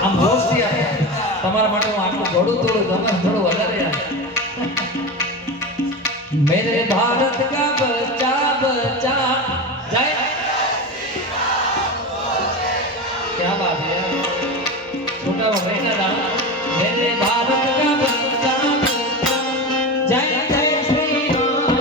આમ જોશથી તમારા માટે હું આટલું ઘોડું તોડું તમારે થોડું વધારે मेरे भारत का बच्चा बच्चा जय क्या बात है छोटा बहना दाना मेरे भारत का बच्चा बच्चा जय जय श्री राम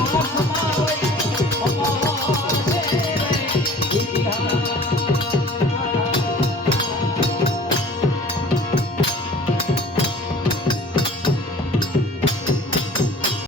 Yeah.